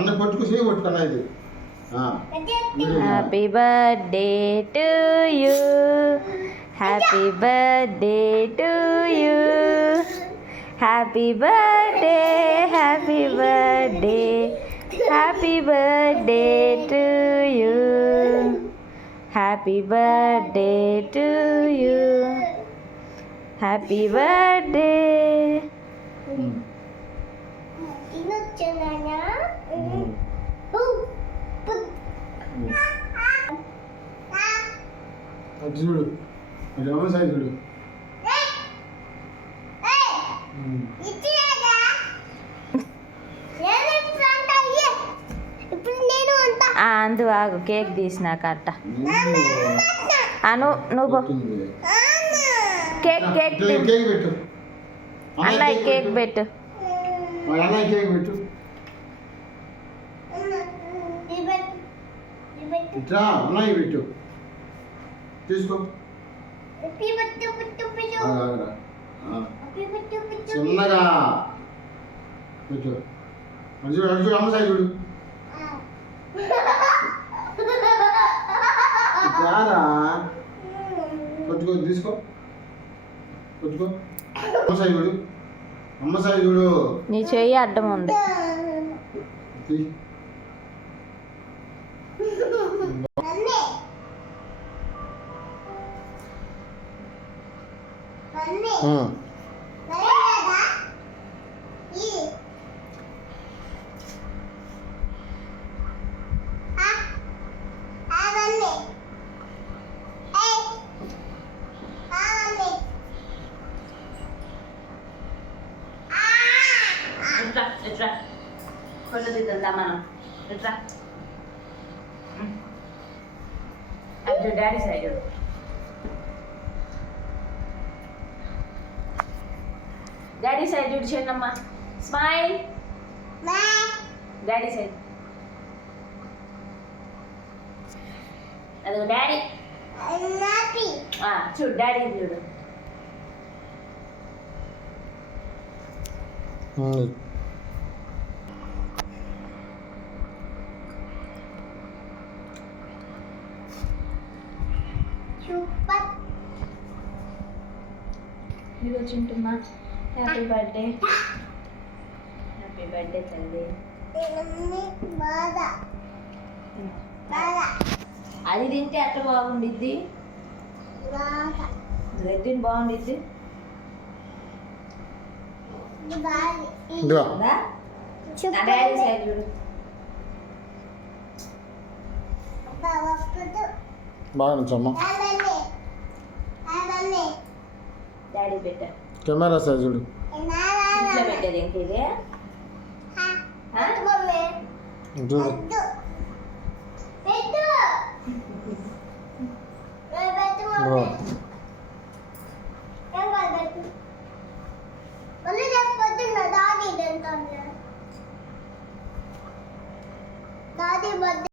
అన్న పట్టుకు చేయి పట్టుకున్నా ఇది. Happy birthday to you, happy birthday to you, happy birthday, happy birthday, happy birthday to you, happy birthday to you, happy birthday. చూడు సాయి చూడు. అందు ఆగు, కేక్ తీసినాక అట్ట అను నువ్వు కేక్ కేక్ కేక్ పెట్టు అన్నయ్య, కేక్ పెట్టు అన్నయ్య, కేక్ పెట్టు. ఇట్లా అన్నయ్య పెట్టు, తీసుకో. చిన్నగా పెట్టు. అర్జుడు అర్జుడు అమ్మ సాయి చూడు. రారా కొట్టుకో, తీసుకో, కొట్టుకో. అమ్మ సాయి చూడు, అమ్మ సాయి చూడు. నీ చెయ్యి అడ్డం ఉంది. ఇట్రా కొట్టు దిద్దా మనం. ఇట్రా అటు డాడీ సైడ్, డాడీ సైడ్ చూడు చిన్నమ్మ. స్మైల్. డాడీ సైడ్, అదే డాడీ చూడు, డాడీ చూడు. ఈరోజు చింటున్నా హ్యాపీ బర్త్డే, హ్యాపీ బర్త్డే తల్లి. అది తింటే అట్ట బాగుండిద్ది, రెడ్డి బాగుండిద్ది. డాడీ సైడ్ చూడు. బాగా నుంచమ్మా. డాడీ పెట్ట కెమెరా సైజ్ చూడు. ఇంట్లో పెట్టేది ఇంకేది చూడు.